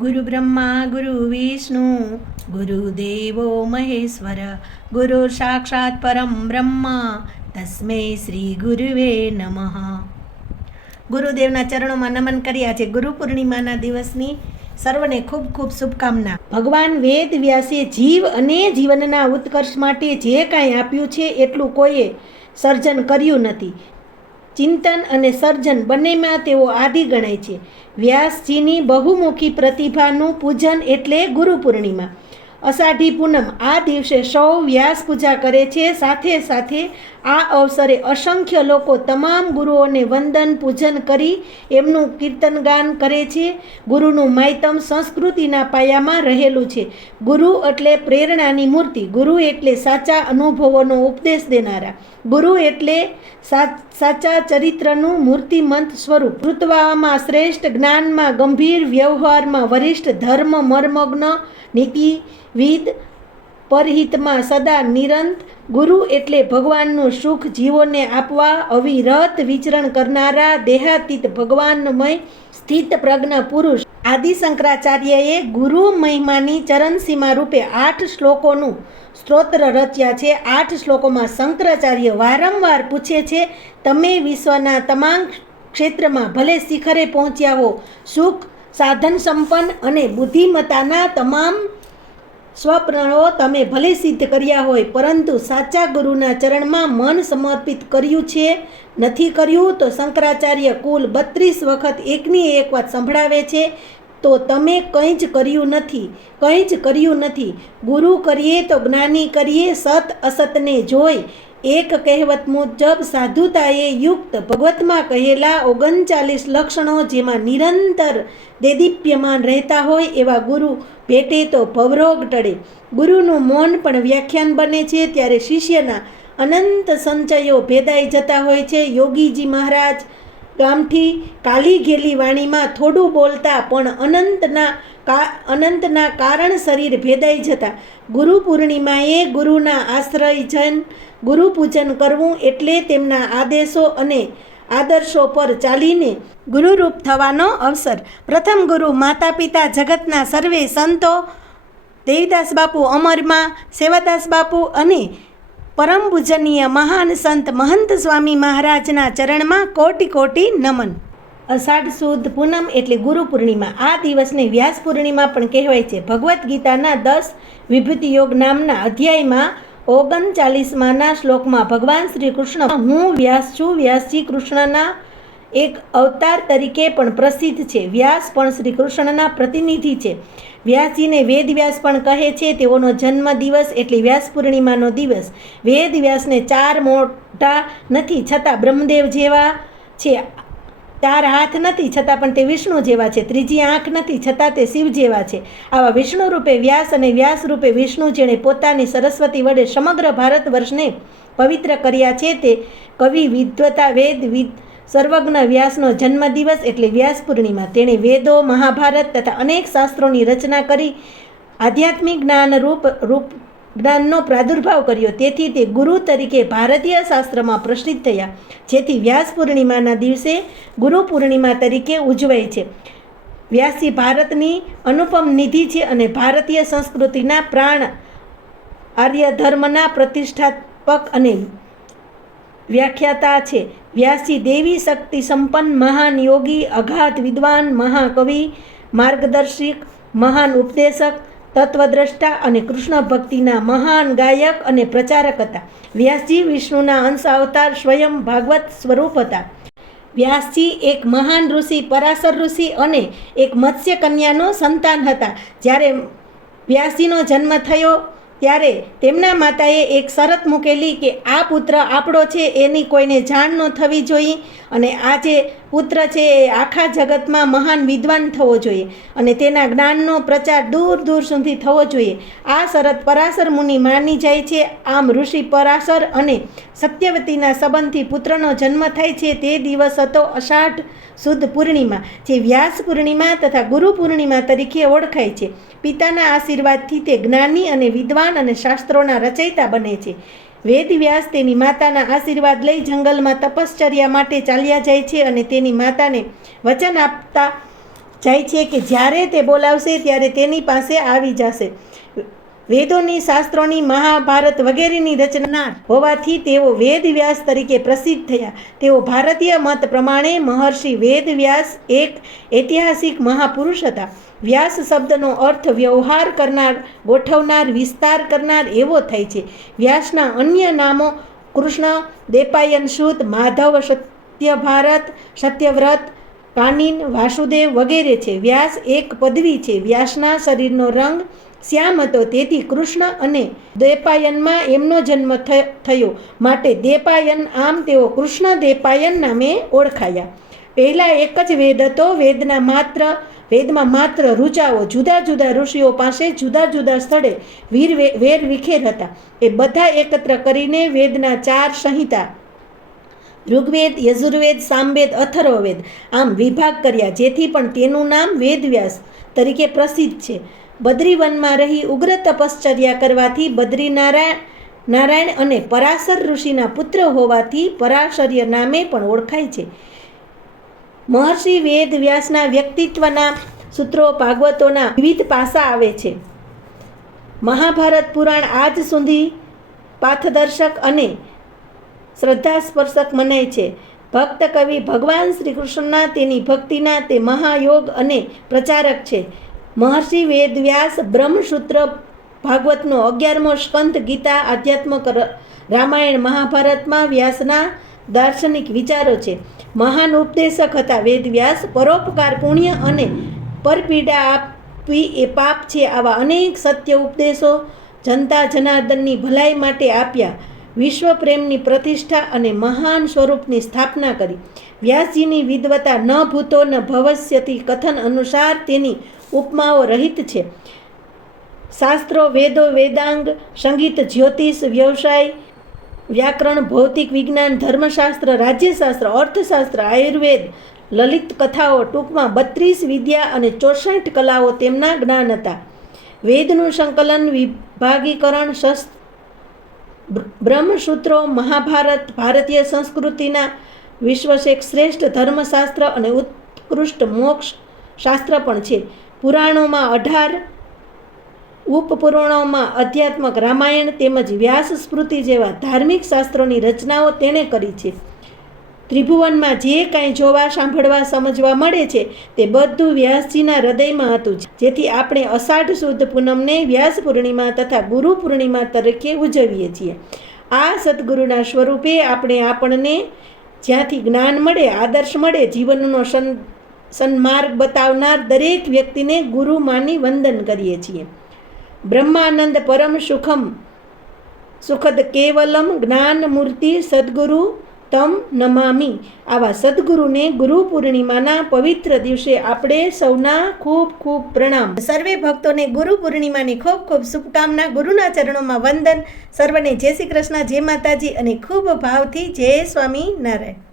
गुरु ब्रह्मा गुरु विष्णु गुरुदेवो महेश्वर गुरु साक्षात् परम ब्रह्म तस्मै श्री गुरुवे नमः। ગુરુદેવના ચરણોમાં નમન કર્યા છે। ગુરુ પૂર્ણિમાના દિવસની સર્વને ખૂબ ખૂબ શુભકામના। ભગવાન વેદ વ્યાસે જીવ અને જીવનના ઉત્કર્ષ માટે જે કાંઈ આપ્યું છે એટલું કોઈએ સર્જન કર્યું નથી। ચિંતન અને સર્જન બંનેમાં તેઓ આદિ ગણાય છે। વ્યાસજીની બહુમુખી પ્રતિભાનું પૂજન એટલે ગુરુ પૂર્ણિમા। અષાઢી પૂનમ આ દિવસે સૌ વ્યાસ પૂજા કરે છે। સાથે સાથે આ અવસરે અસંખ્ય લોકો તમામ ગુરુઓને વંદન પૂજન કરી એમનું કીર્તનગાન કરે છે। ગુરુનું માયતમ સંસ્કૃતિના પાયામાં રહેલું છે। ગુરુ એટલે પ્રેરણાની મૂર્તિ, ગુરુ એટલે સાચા અનુભવોનો ઉપદેશ દેનારા, ગુરુ એટલે સાચા ચરિત્રનું મૂર્તિમંત સ્વરૂપ। ઋત્વામાં શ્રેષ્ઠ, જ્ઞાનમાં ગંભીર, વ્યવહારમાં વરિષ્ઠ, ધર્મ મર્મગ્ન, નીતિવિદ, પરહિતમાં સદા નિરંત। ગુરુ એટલે ભગવાનનું સુખ જીવોને આપવા અવિરત વિચરણ કરનારા દેહાતીત ભગવાનમય સ્થિત પ્રજ્ઞ પુરુષ। આદિ શંકરાચાર્યએ ગુરુ મહિમાની ચરણસીમા રૂપે 8 શ્લોકોનું સ્તોત્ર રચ્યા છે। 8 શ્લોકોમાં શંકરાચાર્ય વારંવાર પૂછે છે, તમે વિશ્વના તમામ ક્ષેત્રમાં ભલે શિખરે પહોંચ્યા હો, સુખ સાધન સંપન્ન અને બુદ્ધિમત્તાના તમામ સ્વપ્નો તમે ભલે સિદ્ધ કર્યા હોય, પરંતુ સાચા ગુરુના ચરણમાં મન સમર્પિત કર્યું છે નથી કર્યું? તો શંકરાચાર્ય કુલ 32 વખત એકની એક વાત સંભળાવે છે, તો તમે કંઈ જ કર્યું નથી, કંઈ જ કર્યું નથી। ગુરુ કરીએ તો જ્ઞાની કરીએ, સત અસતને જોઈ। એક કહેવત મુજબ સાધુતાએ યુક્ત ભગવતમાં કહેલા 39 લક્ષણો જેમાં નિરંતર દેદીપ્યમાન રહેતા હોય એવા ગુરુ ભેટે તો ભવરોગ ટળે। ગુરુનું મૌન પણ વ્યાખ્યાન બને છે, ત્યારે શિષ્યના અનંત સંચયો ભેદાઈ જતા હોય છે। યોગીજી મહારાજ ગામથી કાલી ઘેલી વાણીમાં થોડું બોલતા પણ અનંતના કારણ શરીર ભેદાઈ જતા। ગુરુ પૂર્ણિમાએ ગુરુના આશ્રયજન ગુરુ પૂજન કરવું એટલે તેમના આદેશો અને આદર્શો પર ચાલીને ગુરુરૂપ થવાનો અવસર। પ્રથમ ગુરુ માતા પિતા જગતના સર્વે સંતો, દેવીદાસ બાપુ અમરમાં, સેવાદાસ બાપુ અને પરમ પૂજનીય મહાન સંત મહંત સ્વામી મહારાજના ચરણમાં કોટી કોટી નમન। અષાઢ સુદ પૂનમ એટલે ગુરુ પૂર્ણિમા। આ દિવસને વ્યાસ પૂર્ણિમા પણ કહેવાય છે। ભગવદ્ ગીતાના 10 વિભૂતિ યોગ નામના અધ્યાયમાં 39માના શ્લોકમાં ભગવાન શ્રી કૃષ્ણ હું વ્યાસ છું, વ્યાસજી કૃષ્ણના એક અવતાર તરીકે પણ પ્રસિદ્ધ છે। વ્યાસ પણ શ્રી કૃષ્ણના પ્રતિનિધિ છે। વ્યાસજીને વેદ વ્યાસ પણ કહે છે। તેઓનો જન્મ દિવસ એટલે વ્યાસ પૂર્ણિમાનો દિવસ। વેદ વ્યાસને 4 મોઢા નથી છતાં બ્રહ્મદેવ જેવા છે, 4 હાથ નથી છતાં પણ તે વિષ્ણુ જેવા છે, 3જી આંખ નથી છતાં તે શિવ જેવા છે। આવા વિષ્ણુ રૂપે વ્યાસ અને વ્યાસ રૂપે વિષ્ણુ, જેણે પોતાની સરસ્વતી વડે સમગ્ર ભારત વર્ષને પવિત્ર કર્યા છે, તે કવિ વિદ્વતા વેદ સર્વજ્ઞ વ્યાસનો જન્મદિવસ એટલે વ્યાસ પૂર્ણિમા। તેણે વેદો, મહાભારત તથા અનેક શાસ્ત્રોની રચના કરી આધ્યાત્મિક જ્ઞાનનો પ્રાદુર્ભાવ કર્યો। તેથી તે ગુરુ તરીકે ભારતીય શાસ્ત્રમાં પ્રસિદ્ધ થયા, જેથી વ્યાસ પૂર્ણિમાના દિવસે ગુરુ પૂર્ણિમા તરીકે ઉજવાય છે। વ્યાસજી ભારતની અનુપમ નિધિ છે અને ભારતીય સંસ્કૃતિના પ્રાણ, આર્ય ધર્મના પ્રતિષ્ઠાપક અને વ્યાખ્યાતા છે। વ્યાસજી દેવી શક્તિ સંપન્ન મહાન યોગી, અગાધ વિદ્વાન, મહાકવિ, માર્ગદર્શક, મહાન ઉપદેશક, તત્વદ્રષ્ટા અને કૃષ્ણ ભક્તિના મહાન ગાયક અને પ્રચારક હતા। વ્યાસજી વિષ્ણુના અંશ અવતાર સ્વયં ભાગવત સ્વરૂપ હતા। વ્યાસજી એક મહાન ઋષિ પરાશર ઋષિ અને એક મત્સ્ય કન્યાનો સંતાન હતા। જ્યારે વ્યાસજીનો જન્મ થયો ત્યારે તેમના માતાએ એક શરત મૂકેલી કે આ પુત્ર આપણો છે, એની કોઈને જાણ ન થવી જોઈએ અને આ જે પુત્ર છે એ આખા જગતમાં મહાન વિદ્વાન થવો જોઈએ અને તેના જ્ઞાનનો પ્રચાર દૂર દૂર સુધી થવો જોઈએ। આ શરત પરાશર મુનિ માની જાય છે। આમ ઋષિ પરાશર અને સત્યવતીના સંબંધથી પુત્રનો જન્મ થાય છે। તે દિવસ હતો અષાઢ સુદ પૂર્ણિમા, જે વ્યાસ પૂર્ણિમા તથા ગુરુ પૂર્ણિમા તરીકે ઓળખાય છે। પિતાના આશીર્વાદથી તે જ્ઞાની અને વિદ્વાન અને શાસ્ત્રોના રચયિતા બને છે। વેદ વ્યાસ તેની માતાના આશીર્વાદ લઈ જંગલમાં તપશ્ચર્યા માટે ચાલ્યા જાય છે અને તેની માતાને વચન આપતા જાય છે કે જ્યારે તે બોલાવશે ત્યારે તેની પાસે આવી જશે. વેદોની, શાસ્ત્રોની, મહાભારત વગેરેની રચનાર હોવાથી તેઓ વેદવ્યાસ તરીકે પ્રસિદ્ધ થયા. તેઓ ભારતીય મત પ્રમાણે મહર્ષિ વેદવ્યાસ એક ઐતિહાસિક મહાપુરુષ હતા. વ્યાસ શબ્દનો અર્થ વ્યવહાર કરનાર, ગોઠવનાર, વિસ્તાર કરનાર એવો થાય છે. વ્યાસના અન્ય નામો કૃષ્ણ, દેપાયન શુદ્ધ, માધવ, સત્યભારત, સત્યવ્રત, કાનિન, વાસુદેવ વગેરે છે. વ્યાસ એક પદવી છે. વ્યાસના શરીરનો રંગ શ્યામ હતો, તેથી કૃષ્ણ અને દેપાયનમાં એમનો જન્મ થયો, માટે દેપાયન. આમ તેઓ કૃષ્ણ દેપાયન નામે ઓળખાયા. પહેલાં એક જ વેદ હતો. વેદમાં માત્ર ઋચાઓ જુદા જુદા ઋષિઓ પાસે જુદા જુદા સ્થળે વેર વિખેર હતા. એ બધા એકત્ર કરીને વેદના 4 સંહિતા ઋગ્વેદ, યજુર્વેદ, સામવેદ, અથર્વવેદ આમ વિભાગ કર્યા, જેથી પણ તેનું નામ વેદવ્યાસ તરીકે પ્રસિદ્ધ છે. બદ્રીવનમાં રહી ઉગ્ર તપશ્ચર્યા કરવાથી બદ્રીનારાયણ અને પરાશર ઋષિના પુત્ર હોવાથી પરાશર્ય નામે પણ ઓળખાય છે. મહર્ષિ વેદવ્યાસના વ્યક્તિત્વના સૂત્રો ભાગવતોના વિવિધ પાસા આવે છે. મહાભારત પુરાણ આજ સુધી પાથદર્શક અને શ્રદ્ધાસ્પર્શક મનાય છે. ભક્ત કવિ ભગવાન શ્રી કૃષ્ણના, તેની ભક્તિના તે મહાયોગ અને પ્રચારક છે. મહર્ષિ વેદવ્યાસ બ્રહ્મસૂત્ર ભાગવતનો 11મો સ્કંદ, ગીતા, આધ્યાત્મક, રામાયણ, મહાભારતમાં વ્યાસના દાર્શનિક વિચારો છે. મહાન ઉપદેશક હતા વેદવ્યાસ. પરોપકાર, પુણ્ય અને પરપીડા આપવી એ પાપ છે, આવા અનેક સત્ય ઉપદેશો જનતા જનાર્દનની ભલાઈ માટે આપ્યા. વિશ્વ પ્રેમની પ્રતિષ્ઠા અને મહાન સ્વરૂપની સ્થાપના કરી. વ્યાસજીની વિદ્વતા ન ભૂતો ન ભવિષ્યતિ કથન અનુસાર તેની ઉપમાઓ રહિત છે. શાસ્ત્રો, વેદો, વેદાંગ, સંગીત, જ્યોતિષ, વ્યવસાય, વ્યાકરણ, ભૌતિક વિજ્ઞાન, ધર્મશાસ્ત્ર, રાજ્યશાસ્ત્ર, અર્થશાસ્ત્ર, આયુર્વેદ, લલિત કથાઓ, ટૂંકમાં 32 વિદ્યા અને 64 કલાઓ તેમના જ્ઞાન હતા. વેદનું સંકલન, વિભાગીકરણ, બ્રહ્મસૂત્રો, મહાભારત ભારતીય સંસ્કૃતિના વિશ્વશેક શ્રેષ્ઠ ધર્મશાસ્ત્ર અને ઉત્કૃષ્ટ મોક્ષ શાસ્ત્ર પણ છે. પુરાણોમાં 18, ઉપપુરાણોમાં અધ્યાત્મક, રામાયણ તેમજ વ્યાસ સ્મૃતિ જેવા ધાર્મિક શાસ્ત્રોની રચનાઓ તેણે કરી છે. ત્રિભુવનમાં જે કાંઈ જોવા, સાંભળવા, સમજવા મળે છે તે બધું વ્યાસજીના હૃદયમાં હતું, જેથી આપણે અષાઢ સુદ પૂનમને વ્યાસ પૂર્ણિમા તથા ગુરુ પૂર્ણિમા તરીકે ઉજવીએ છીએ. આ સદગુરુના સ્વરૂપે આપણને જ્યાંથી જ્ઞાન મળે, આદર્શ મળે, જીવનનો સન્માર્ગ બતાવનાર દરેક વ્યક્તિને ગુરુ માની વંદન કરીએ છીએ. બ્રહ્માનંદ પરમ સુખદ કેવલમ જ્ઞાન મૂર્તિ સદગુરુ તમ નમામી. આવા સદગુરુને ગુરુ પૂર્ણિમાના પવિત્ર દિવસે આપણે સૌના ખૂબ ખૂબ પ્રણામ. સર્વે ભક્તોને ગુરુ પૂર્ણિમાની ખૂબ ખૂબ શુભકામના. ગુરુના ચરણોમાં વંદન. સર્વને જય શ્રી કૃષ્ણ, જય માતાજી અને ખૂબ ભાવથી જય સ્વામિનારાયણ.